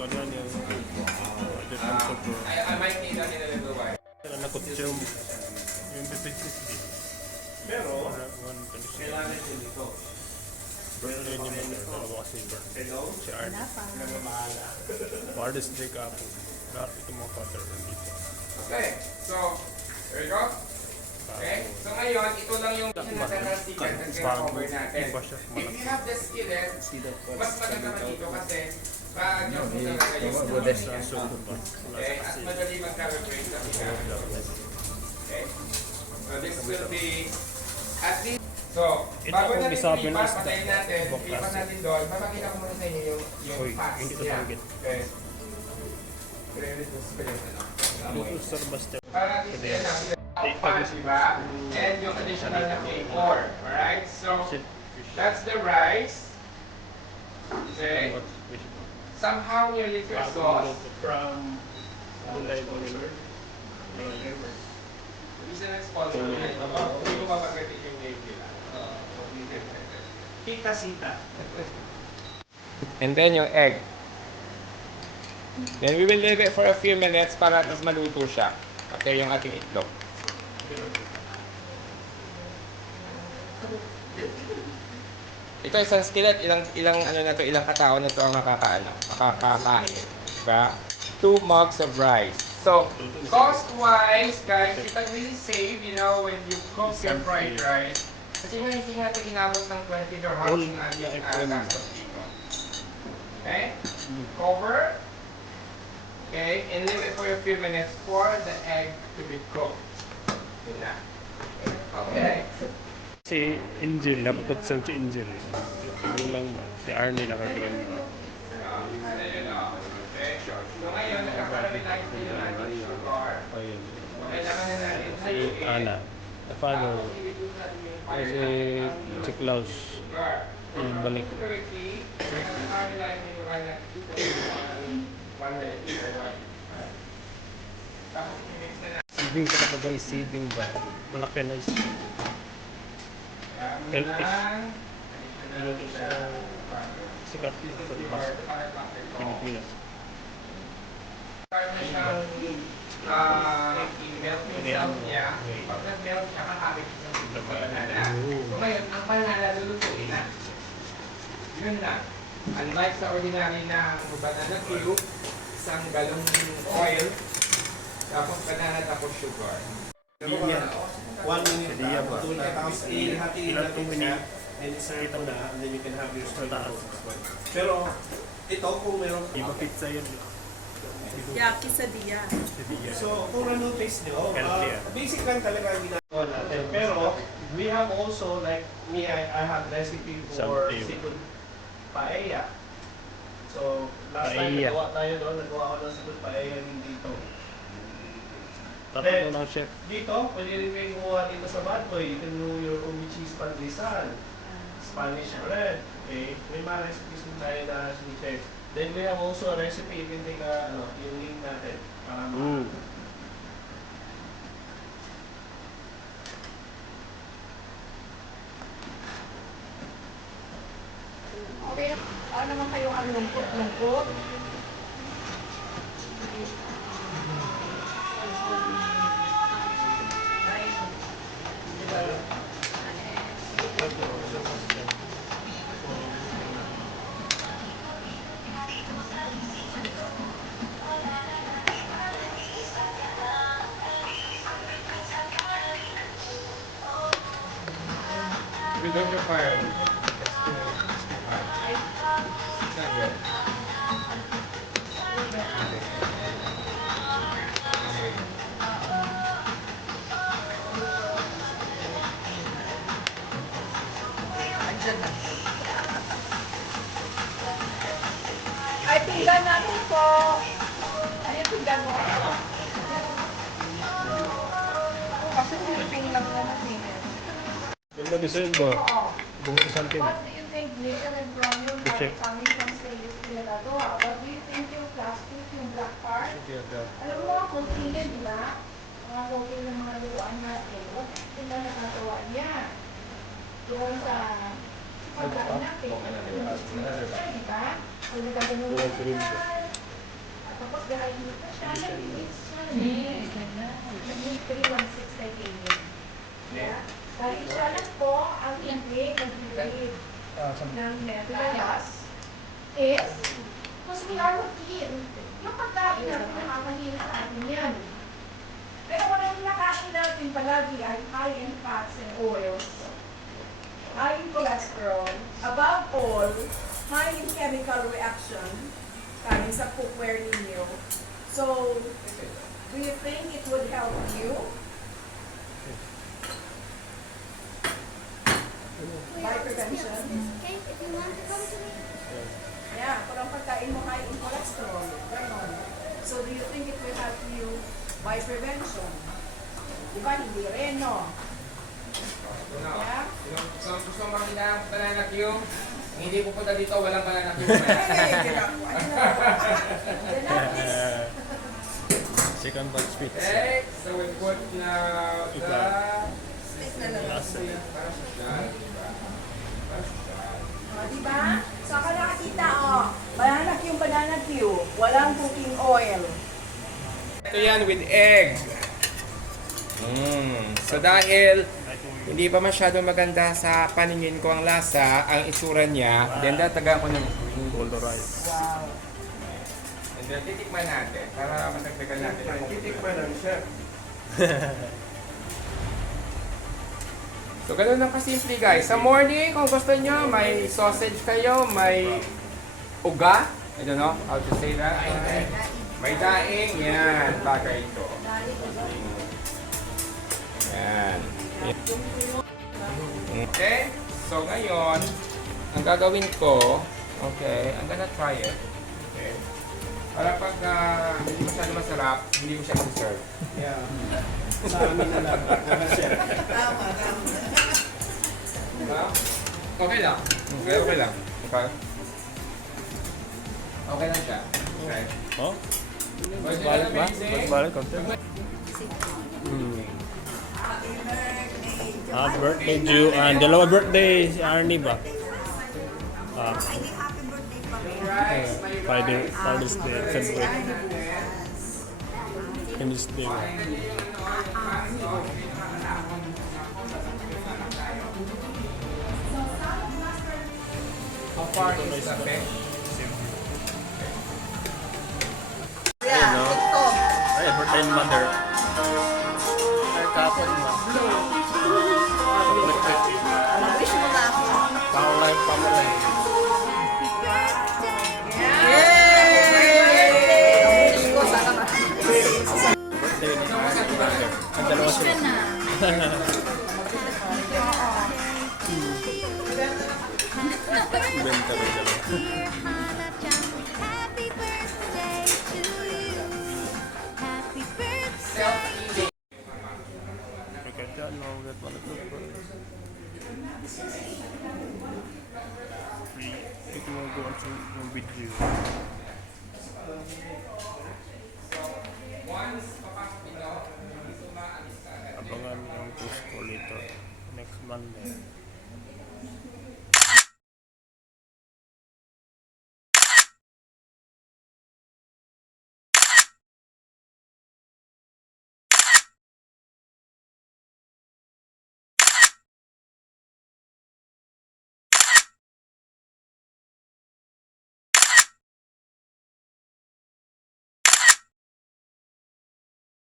ano yung I might need that in a little while. nakot yung BPCC. Pero, One condition. kailangan din dito. Birthday ni Mother, dalawa kasi birthday. Hello? Si Art. Nagmamahala. Father's Day kahapon. Lahat ito mga father nandito. Okay, so, there you go. Okay, so ngayon, ito lang yung pinatanggal ticket na kina-cover natin. If you have the skillet, mas maganda ka dito kasi pa-adjust mo talaga yung okay, at madali mag-calibrate sa ticket. Okay, so this will be at least. So, bago natin ilipat, patayin natin, ilipat natin doon, papakita ko muna sa inyo yung facts niya. Okay. Para at least yan ang facts, diba? And yung additional na flavor. Alright? So, that's the rice. Okay? Somehow your liquor sauce from isa ng sponsor nila. Hindi ko mapagating yung name nila. Kita Sita. And then yung egg. Then we will leave it for a few minutes para mas maluto siya. Okay, yung ating itlog. Ito isang skillet, ilang ano na to, ilang katao na to ang makakain. Diba? 2 mugs of rice. So, cost-wise, guys, you can really save, you know, when you cook your fried rice. Kasi nga hindi natin inabot ng 20 dirhams yung ating gastos dito. Okay? Cover. Okay? And leave it for a few minutes for the egg to be cooked. Yun na. Okay? Si Angel, napatutsan si Angel. Yung lang ba? Si Arnie nakagalan ba? Okay? So ngayon, nagkakaramitahin tayo natin sugar. Ayun. Kailangan na natin Si Ana. The father. Si si Klaus. Yung balik. Seeding ka na guys, seeding ba? Malaki na isa. LS. Sikat sa Pilipinas. I-melt yourself niya. Pag nag-melt siya, kakapit siya sa banana. So ngayon, ang banana lulutuin na. Yun na. Unlike sa ordinary na banana cube, isang galong oil, tapos banana, tapos sugar. 1 minute na, tapos ihati natin siya, and serve mo na, and then you can have your straight forward. Pero, ito kung meron Iba pizza yun. Yeah, quesadilla. So, kung ano taste nyo, Healthy, basic lang talaga ang ginagawa natin. Pero, we have also, like me, I have recipe for Something. seafood paella. So, last time Paella. nagawa tayo doon, nagawa ko ng seafood paella din dito. Tatlo lang chef. Dito, pwede rin kayo gumawa dito sa Badboy. You can do your own cheese pandesal, Spanish bread. Okay? May mga recipes din tayo na sinishare. Then we have also a recipe, you can take yung link natin. Para Okay, ano naman kayong ang lungkot-lungkot? We don't require it. It's not good. Ay, pinggan natin po. Ano yung pinggan mo? Kasi Philippine lang naman eh. Yung nag-isend ba? Oo. Kung isang tin. What do you think nickel and chromium Check. are coming from stainless steel na to? What do you think yung plastic, yung black part? Alam mo mga coating yan, di ba? Mga coating ng mga luruan natin. What do you think na nakatawa niya? Doon sa pagkain natin. Di ba? Pwede ka ganun yan. Tapos dahil dito siya, nag-mix siya. Nag-mix 316 kay Kaylin. Yeah. Dahil siya lang po ang hindi nag-read ng Nebulas is because we are routine. Yung pagkain natin nakakahilig sa atin yan. Pero kung ang nakain natin palagi ay high in fats and oils, high in cholesterol, above all, high in chemical reaction, kanin sa cookware ninyo. So, do you think it would help you? By prevention? If you want to come to me. Yeah, kung ang pagkain mo high in cholesterol, ganon. So, do you think it will help you by prevention? Diba, hindi rin, no? Yeah? So, gusto mo makita ang banana Q? Hindi pupunta dito, walang banana Q. Second batch sweets. Okay, so we put now the... O, diba? So, ako nakakita, banana Q, banana Q. Walang cooking oil. Ito yan with egg. So dahil hindi pa masyadong maganda sa paningin ko ang lasa, ang itsura niya, then dataga ko ng Pulverize. Wow. and then titikman natin para matagdagan natin. Titikman ng chef. So ganun lang kasimple guys. Sa morning, kung gusto nyo, may sausage kayo, may uga. I don't know how to say that. May daing. Yan. Bagay ito. Yan. Okay. So ngayon, ang gagawin ko, okay, I'm gonna try it. Okay. Para pag hindi masyado masarap, hindi ko siya i-serve. Yeah. Sa amin na lang. Chef. Diba? Okay lang. Okay lang. Okay. Okay lang siya. Okay. Oh? Mas Balik ba? Mas balik konti. Birthday due. Dalawa birthday si Arnie ba? Father's Day. Celebrate. Father's Day. How far is the fish? Ayun, no? Ay, birthday ni Mother. Ay, kapon ba? Mag-wish mo na ako. Pamulay, pamulay. Wish ko sana Birthday ni Mother. Ang dalawa sila. Benta rin dalawa. Happy birthday to you. Happy birthday. Self-eating. Pagkatyan, mahugat malagod pa. Ito mo go sa video. Abangan yung post ko later next Monday.